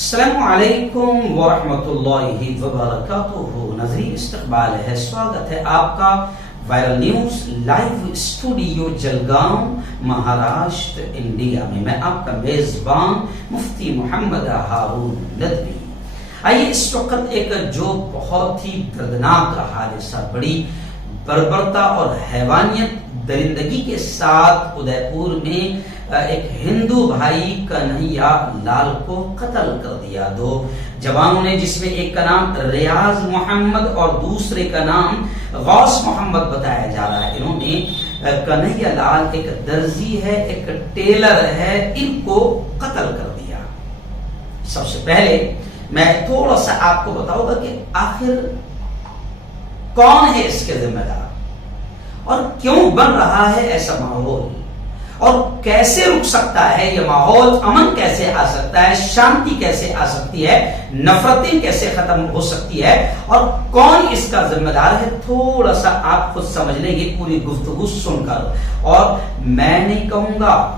अस्सलामुअलैकुम वरहमतुल्लाहि वबरकातुहू। नाज़रीन, इस्तक़बाल है, स्वागत है आपका viral news live studio Jalgaon, Maharashtra, India में। मैं आपका मेजबान मुफ्ती मोहम्मद हारून नदवी। आइए, इस वक्त एक जो बहुत ही दर्दनाक हादसा, बड़ी बर्बरता और हैवानियत दरिंदगी के साथ उदयपुर में एक हिंदू भाई कन्हैया लाल को कत्ल कर दिया। दो जवानों ने, जिसमें एक का नाम रियाज मोहम्मद और दूसरे का नाम गौस मोहम्मद बताया जा रहा है, इन्होंने कन्हैया लाल, एक दर्जी है, एक टेलर है, इनको कत्ल कर दिया। सबसे पहले मैं थोड़ा सा आपको बताऊंगा कि आखिर कौन है इसके जिम्मेदार और क्यों बन रहा है ऐसा माहौल, और कैसे रुक सकता है यह माहौल, अमन कैसे आ सकता है, शांति कैसे आ सकती है, नफरतें कैसे खत्म हो सकती है, और कौन इसका जिम्मेदार है। थोड़ा सा आप खुद समझ लेंगे पूरी गुफ्तगू सुनकर। और मैं नहीं कहूंगा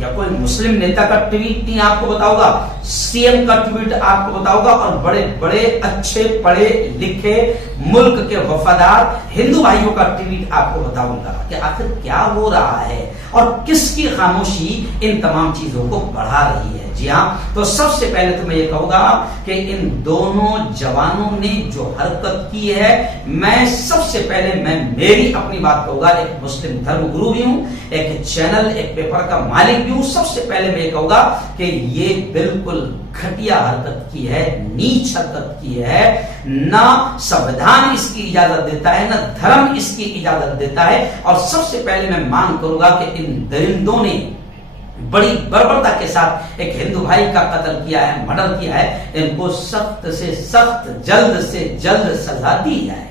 या कोई मुस्लिम नेता का ट्वीट नहीं आपको बताऊंगा, सीएम का ट्वीट आपको बताऊंगा, और बड़े बड़े अच्छे पढ़े लिखे मुल्क के वफादार हिंदू भाइयों का ट्वीट आपको बताऊंगा कि आखिर क्या हो रहा है और किसकी खामोशी इन तमाम चीजों को बढ़ा रही है। जी हाँ, तो सबसे पहले तो मैं ये कहूंगा कि इन दोनों जवानों ने जो हरकत की है, मैं सबसे पहले मेरी अपनी बात कहूंगा, एक मुस्लिम धर्मगुरु भी हूं, एक चैनल, एक पेपर का मालिक भी हूं। सबसे पहले मैं ये कहूंगा कि ये बिल्कुल घटिया हरकत की है, नीच हरकत की है। ना संविधान इसकी इजाजत देता है, ना धर्म इसकी इजाजत देता है। और सबसे पहले मैं मांग करूंगा कि इन दरिंदों ने बड़ी बर्बरता के साथ एक हिंदू भाई का कत्ल किया है, मर्डर किया है, इनको सख्त से सख्त, जल्द से जल्द सजा दी जाए।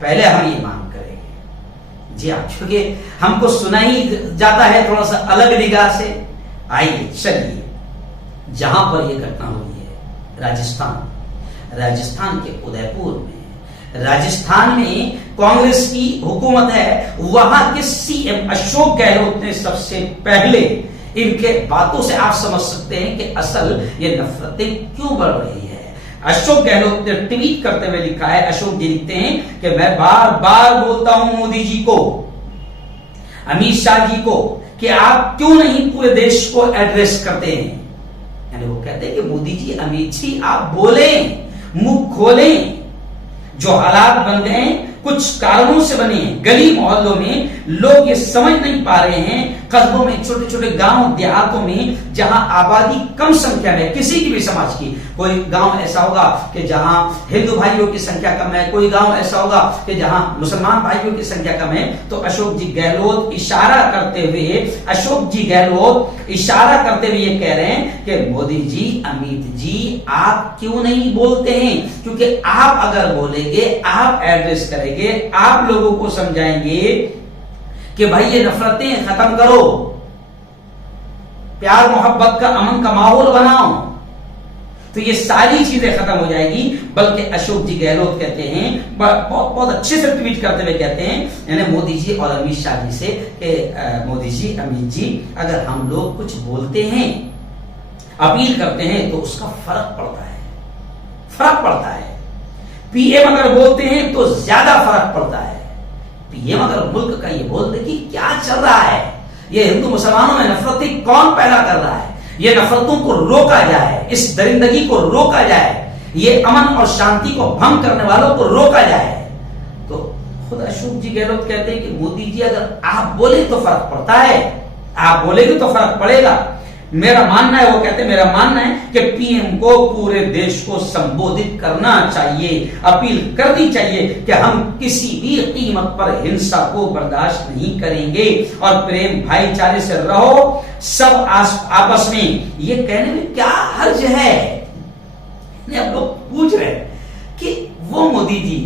पहले हम ये मांग करेंगे। जी हाँ, क्योंकि हमको सुना ही जाता है थोड़ा सा अलग निगाह से। आइए चलिए, जहां पर यह घटना हुई है राजस्थान के उदयपुर में। राजस्थान में कांग्रेस की हुकूमत है, वहां के सीएम अशोक गहलोत ने सबसे पहले, इनके बातों से आप समझ सकते हैं कि असल ये नफरतें क्यों बढ़ रही है। अशोक गहलोत ने ट्वीट करते हुए लिखा है, अशोक जी लिखते हैं कि मैं बार बार बोलता हूं मोदी जी को, अमित शाह जी को, कि आप क्यों नहीं पूरे देश को एड्रेस करते हैं। यानी वो कहते हैं कि मोदी जी, अमित जी, आप बोलें, मुंह खोलें। जो हालात बन गए हैं कुछ कारणों से बने हैं। गली मोहल्लों में लोग ये समझ नहीं पा रहे हैं, कस्बों में, छोटे छोटे गांव देहातों में, जहां आबादी कम संख्या में, किसी की भी समाज की, कोई गांव ऐसा होगा कि जहां हिंदू भाइयों की संख्या कम है, कोई गांव ऐसा होगा कि जहां मुसलमान भाइयों की संख्या कम है। तो अशोक जी गहलोत इशारा करते हुए ये कह रहे हैं कि मोदी जी, अमित जी, आप क्यों नहीं बोलते हैं, क्योंकि आप अगर बोलेंगे, आप एड्रेस करेंगे, आप लोगों को समझाएंगे कि भाई ये नफरतें खत्म करो, प्यार मोहब्बत का, अमन का माहौल बनाओ, तो ये सारी चीजें खत्म हो जाएगी। बल्कि अशोक जी गहलोत कहते हैं, बहुत अच्छे से ट्वीट करते हुए कहते हैं, यानी मोदी जी और अमित शाह जी से, कि मोदी जी, अमित जी, अगर हम लोग कुछ बोलते हैं, अपील करते हैं, तो उसका फर्क पड़ता है। पीएम अगर बोलते हैं तो ज्यादा फर्क पड़ता है। पीएम अगर मुल्क का ये बोल दे कि क्या चल रहा है, ये हिंदू मुसलमानों में नफरतें कौन पैदा कर रहा है, ये नफरतों को रोका जाए, इस दरिंदगी को रोका जाए, ये अमन और शांति को भंग करने वालों को रोका जाए, तो खुद अशोक जी गहलोत कहते हैं कि मोदी जी, अगर आप बोले तो फर्क पड़ता है, आप बोलेंगे तो फर्क पड़ेगा। मेरा मानना है, वो कहते हैं, मेरा मानना है कि पीएम को पूरे देश को संबोधित करना चाहिए, अपील करनी चाहिए कि हम किसी भी कीमत पर हिंसा को बर्दाश्त नहीं करेंगे और प्रेम भाईचारे से रहो सब आपस में। ये कहने में क्या हर्ज है। अब लोग पूछ रहे हैं कि वो मोदी जी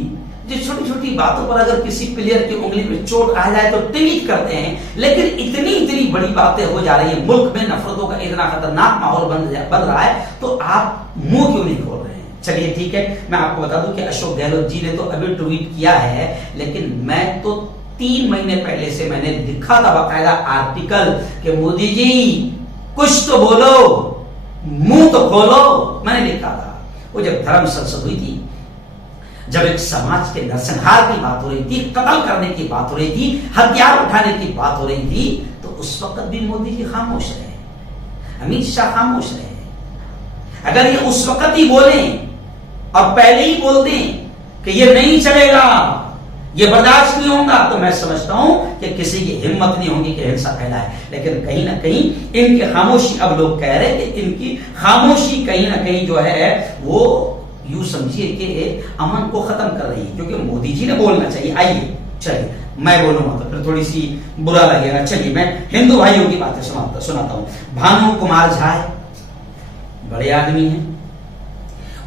जो छोटी छोटी बातों पर अगर किसी प्लेयर की उंगली में चोट आ जाए तो ट्वीट करते हैं, लेकिन इतनी बड़ी बातें हो जा रही है, मुल्क में नफरतों का इतना खतरनाक माहौल बन रहा है, तो आप मुंह क्यों नहीं खोल रहे हैं। चलिए ठीक है, मैं आपको बता दूं कि अशोक गहलोत जी ने तो अभी ट्वीट किया है, लेकिन मैं तो 3 महीने पहले से मैंने लिखा था बाकायदा आर्टिकल कि मोदी जी कुछ तो बोलो, मुंह मुंह तो खोलो। मैंने लिखा था वो जब धर्म संसद हुई थी, जब एक समाज के नरसंहार की बात हो रही थी, कत्ल करने की बात हो रही थी, हथियार उठाने की बात हो रही थी, तो उस वक्त भी मोदी जी खामोश रहे, अमित शाह खामोश रहे। अगर ये उस वक्त ही बोले और पहले ही बोल दें कि ये नहीं चलेगा, ये बर्दाश्त नहीं होगा, तो मैं समझता हूं कि किसी की हिम्मत नहीं होगी कि हिंसा फैलाए। लेकिन कहीं ना कहीं इनकी खामोशी, अब लोग कह रहे हैं कि इनकी खामोशी कहीं ना कहीं जो है वो यूं समझिए कि अमन को खत्म कर रही है, क्योंकि मोदी जी ने बोलना चाहिए। आइए चलिए मैं बोलूंगा तो फिर थोड़ी सी बुरा लगेगा। चलिए मैं हिंदू भाइयों की बातें सुनाता हूं। भानु कुमार झा है, बड़े आदमी हैं,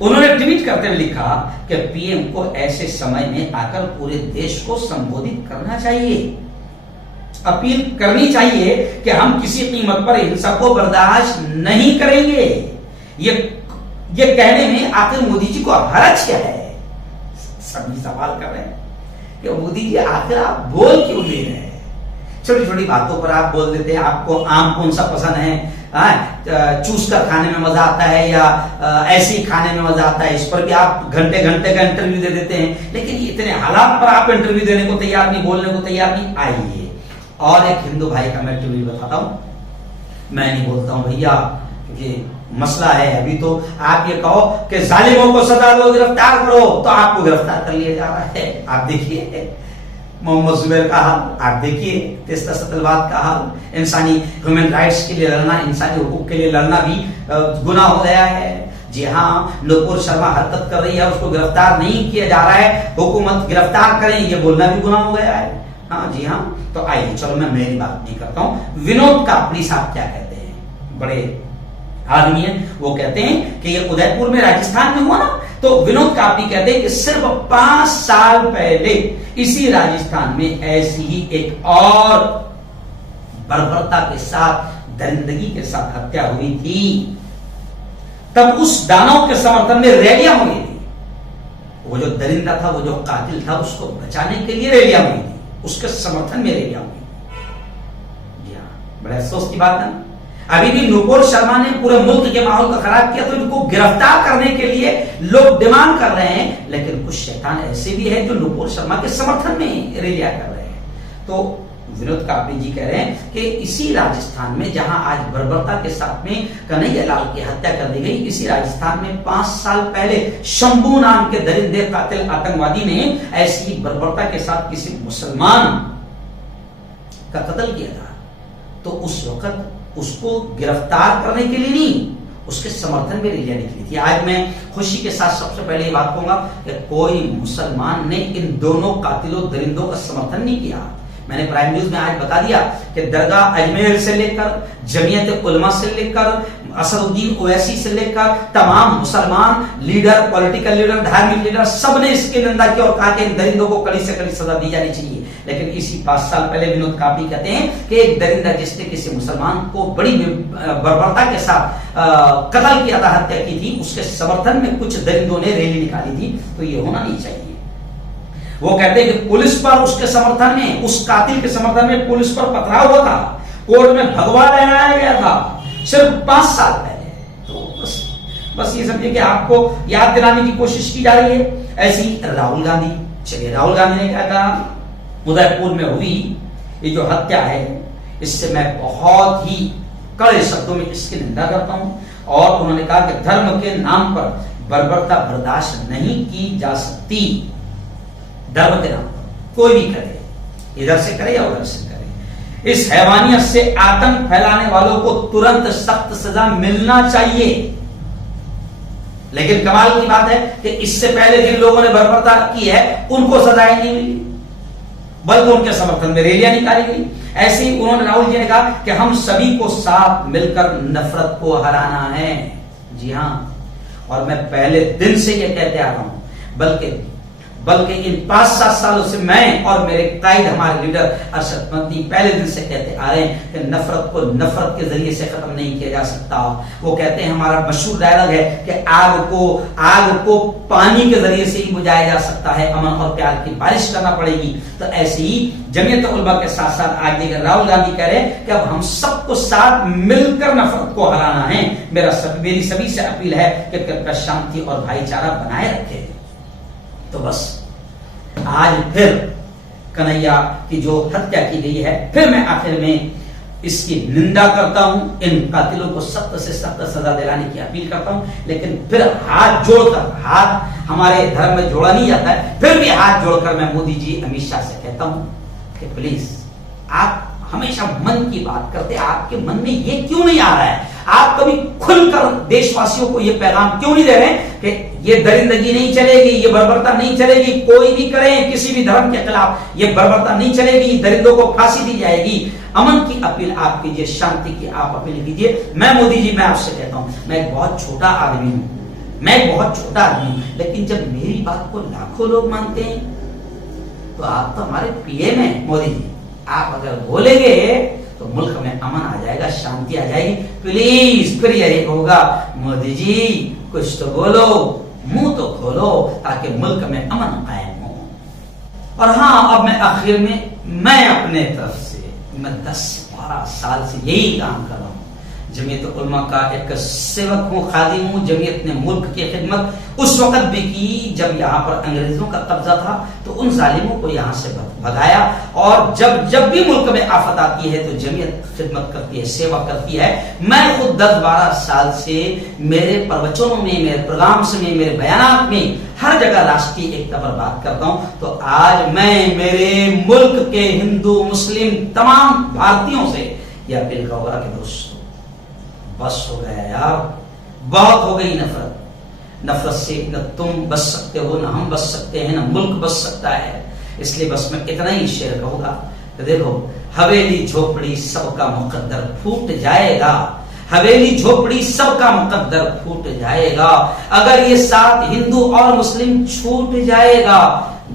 उन्होंने ट्वीट करते हुए लिखा कि पीएम को ऐसे समय में आकर पूरे देश को संबोधित करना चाहिए, अपील करनी चाहिए कि हम किसी कीमत पर हिंसा को बर्दाश्त नहीं करेंगे। ये कहने में आखिर मोदी जी को हरज क्या है? सभी सवाल कर रहे हैं कि मोदी जी आखिर आप बोल क्यों ले रहे हैं? छोटी छोटी बातों पर आप बोल देते हैं। आपको आम कौन सा पसंद है? चूस कर खाने में मजा आता है या ऐसे ही खाने में मजा आता है? इस पर भी आप घंटे घंटे का इंटरव्यू दे देते हैं। लेकिन इतने हालात पर आप इंटरव्यू देने को तैयार नहीं, बोलने को तैयार नहीं। आइए और एक हिंदू भाई का मैं ट्वीट बताता हूं। मैं नहीं बोलता हूं भैया, क्योंकि मसला है। अभी तो आप ये कहो कि जालिमों को सजा दो, गिरफ्तार करो, तो आपको गिरफ्तार कर लिया जा रहा है। आप देखिए मोहम्मद जुबैर का हाल, आप देखिए तेस्ता सतलवाद का हाल। इंसानी ह्यूमन राइट्स के लिए लड़ना, इंसानी हुकूक के लिए लड़ना भी गुनाह हो गया है। जी हाँ, नुपुर शर्मा हरकत कर रही है, उसको गिरफ्तार नहीं किया जा रहा है, हुकूमत गिरफ्तार करें, ये बोलना भी गुनाह हो गया है। हाँ जी हाँ, तो आइए चलो मैं मेरी बात नहीं करता हूं। विनोद कापड़ी साहब क्या कहते हैं, बड़े आदमी है, वो कहते हैं कि ये उदयपुर में राजस्थान में हुआ ना, तो विनोद कापड़ी कहते हैं कि सिर्फ 5 साल पहले इसी राजस्थान में ऐसी ही एक और बर्बरता के साथ, दरिंदगी के साथ हत्या हुई थी। तब उस दानव के समर्थन में रैलियां हुई थी। वो जो दरिंदा था, वो जो कातिल था, उसको बचाने के लिए रैलियां हुई थी, उसके समर्थन में रैलियां हुई थी। जी हाँ, बड़े अफसोस की बात है। अभी भी नुपुर शर्मा ने पूरे मुल्क के माहौल को खराब किया, तो इनको गिरफ्तार करने के लिए लोग डिमांड कर रहे हैं। लेकिन कुछ शैतान ऐसे भी है जो नुपुर शर्मा के समर्थन में रैलियां कर रहे हैं। तो विनोद कापड़ी जी कह रहे हैं कि इसी राजस्थान में जहां आज बर्बरता के साथ में कन्हैयालाल की हत्या कर दी गई, इसी राजस्थान में 5 साल पहले शंभू नाम के दरिंदे कातिल आतंकवादी ने ऐसी बर्बरता के साथ किसी मुसलमान का कत्ल किया था। तो उस वक्त उसको गिरफ्तार करने के लिए नहीं, उसके समर्थन में रैलियां निकली थी। आज मैं खुशी के साथ सबसे पहले ये बात कहूंगा कि कोई मुसलमान ने इन दोनों कातिलों दरिंदों का समर्थन नहीं किया। मैंने प्राइम न्यूज में आज बता दिया कि दरगाह अजमेर से लेकर, जमीयत उलमा से लेकर, असदुद्दीन ओवैसी से लेकर तमाम मुसलमान लीडर, पॉलिटिकल लीडर, धार्मिक लीडर, सबने इसकी निंदा की और कहा कि इन दरिंदों को कड़ी से कड़ी सजा दी जानी चाहिए। लेकिन इसी 5 साल पहले विनोद कापड़ी कहते हैं कि एक दरिंदा जिसने किसी मुसलमान को बड़ी बर्बरता के साथ कत्ल किया था, हत्या की थी, उसके समर्थन में कुछ दरिंदों ने रैली निकाली थी। तो ये होना नहीं चाहिए। वो कहते हैं कि पुलिस पर, उसके समर्थन में, उस कातिल के समर्थन में पुलिस पर पथराव हुआ था, कोर्ट में भगवा लहराया गया था सिर्फ 5 साल पहले। तो बस ये समझिए कि आपको याद दिलाने की कोशिश की जा रही है। ऐसी राहुल गांधी, चलिए राहुल गांधी ने क्या कहा, उदयपुर में हुई ये जो हत्या है, इससे मैं बहुत ही कड़े शब्दों में इसकी निंदा करता हूं। और उन्होंने कहा कि धर्म के नाम पर बर्बरता बर्दाश्त नहीं की जा सकती। धर्म के नाम पर कोई भी करे, इधर से करे या उधर से करे, इस हैवानियत से आतंक फैलाने वालों को तुरंत सख्त सजा मिलना चाहिए। लेकिन कमाल की बात है कि इससे पहले जिन लोगों ने बर्बरता की है उनको सजाएं नहीं मिली, बल्कि उनके समर्थन में रैलियां निकाली गई। ऐसे ही उन्होंने, राहुल जी ने कहा कि हम सभी को साथ मिलकर नफरत को हराना है। जी हां, और मैं पहले दिन से यह कहते आ रहा हूं, बल्कि बल्कि इन 5-7 सालों से मैं और मेरे कायद, हमारे लीडर अरशद मदनी पहले दिन से कहते आ रहे हैं कि नफरत को नफरत के जरिए से खत्म नहीं किया जा सकता। वो कहते हैं, हमारा मशहूर डायलॉग है कि आग को पानी के जरिए से ही बुझाया जा सकता है, अमन और प्यार की बारिश करना पड़ेगी। तो ऐसे ही जमीयत उलमा के साथ साथ आज देखिए राहुल गांधी कह रहे हैं कि अब हम सबको साथ मिलकर नफरत को हराना है। मेरी सभी से अपील है कि कृपया शांति और भाईचारा बनाए रखें। तो बस आज फिर कन्हैया की जो हत्या की गई है, फिर मैं आखिर में इसकी निंदा करता हूं, इन कातिलों को सख्त से सख्त सजा दिलाने की अपील करता हूं। लेकिन फिर हाथ जोड़कर, हाथ हमारे धर्म में जोड़ा नहीं जाता है, फिर भी हाथ जोड़कर मैं मोदी जी, अमित शाह से कहता हूं कि प्लीज, आप हमेशा मन की बात करते, आपके मन में ये क्यों नहीं आ रहा है? आप कभी खुलकर देशवासियों को ये पैगाम क्यों नहीं दे रहे हैं कि ये दरिंदगी नहीं चलेगी, ये बर्बरता नहीं चलेगी, कोई भी करे किसी भी धर्म के खिलाफ ये बर्बरता नहीं चलेगी, दरिंदों को फांसी दी जाएगी। अमन की अपील आप कीजिए, शांति की आप अपील कीजिए। मैं मोदी जी, मैं आपसे कहता हूं, मैं एक बहुत छोटा आदमी हूं, मैं एक बहुत छोटा आदमी हूं, लेकिन जब मेरी बात को लाखों लोग मानते हैं तो आप तो हमारे पीएम हैं मोदी जी। आप अगर बोलेंगे तो मुल्क में अमन आ जाएगा, शांति आ जाएगी। प्लीज फिर यही होगा, मोदी जी कुछ तो बोलो, मुंह तो खोलो, ताकि मुल्क में अमन कायम हो। और हाँ, अब मैं आखिर में मैं अपने तरफ से मैं 10-12 साल से यही काम कर रहा हूँ। जमीयत उलमा का एक सेवक हूँ, खादिम हूँ। जमीयत ने मुल्क की खिदमत उस वक्त भी की जब यहाँ पर अंग्रेजों का कब्जा था, तो उन जालिमों को यहाँ से भगाया। और जब भी मुल्क में आफत आती है तो जमीयत खिदमत करती है, सेवा करती है। मैं खुद 10-12 साल से मेरे प्रवचनों में, मेरे प्रोग्राम्स में, मेरे बयानात में हर जगह राष्ट्रीय एकता पर बात करता हूँ। तो आज मैं मेरे मुल्क के हिंदू मुस्लिम तमाम भारतीयों से यह अपील करूंगा कि दोस्तों, बस हो गया यार, बहुत हो गई नफरत। नफरत से न तुम बच सकते हो, न हम बच सकते हैं, न मुल्क बच सकता है। इसलिए बस मैं इतना ही शेयर कहूंगा कि देखो, हवेली झोपड़ी सबका मुकद्दर फूट जाएगा, हवेली झोपड़ी सबका मुकद्दर फूट जाएगा। अगर ये साथ हिंदू और मुस्लिम छूट जाएगा,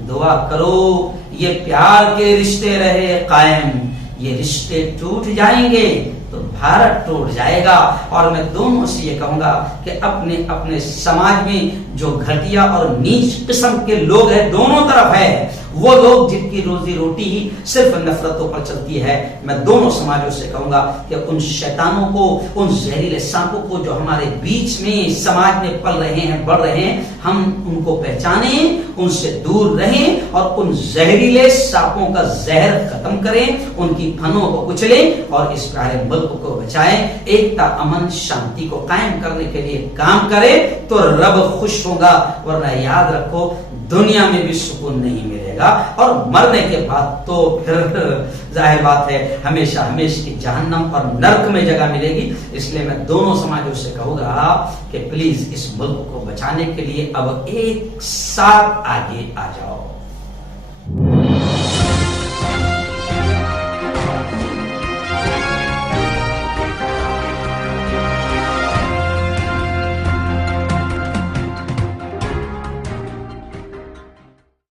दुआ करो ये प्यार के रिश्ते रहे कायम। ये रिश्ते टूट जाएंगे तो भारत टूट जाएगा। और मैं दोनों से ये कहूंगा कि अपने अपने समाज में जो घटिया और नीच किस्म के लोग हैं, दोनों तरफ है, वो लोग जिनकी रोजी रोटी ही सिर्फ नफरतों पर चलती है, मैं दोनों समाजों से कहूंगा कि उन शैतानों को, उन जहरीले सांपों को जो हमारे बीच में समाज में पल रहे हैं, बढ़ रहे हैं, हम उनको पहचाने, उनसे दूर रहें और उन जहरीले सांपों का जहर खत्म करें, उनकी फनों को कुचलें और इस प्यारे मुल्क को बचाएं। एकता, अमन, शांति को कायम करने के लिए काम करें तो रब खुश होगा। वरना याद रखो, दुनिया में भी सुकून नहीं मिलेगा और मरने के बाद तो फिर जाहिर बात है हमेशा हमेशा की जहन्नम और नरक में जगह मिलेगी। इसलिए मैं दोनों समाजों से कहूंगा कि प्लीज इस मुल्क को बचाने के लिए अब एक साथ आगे आ जाओ।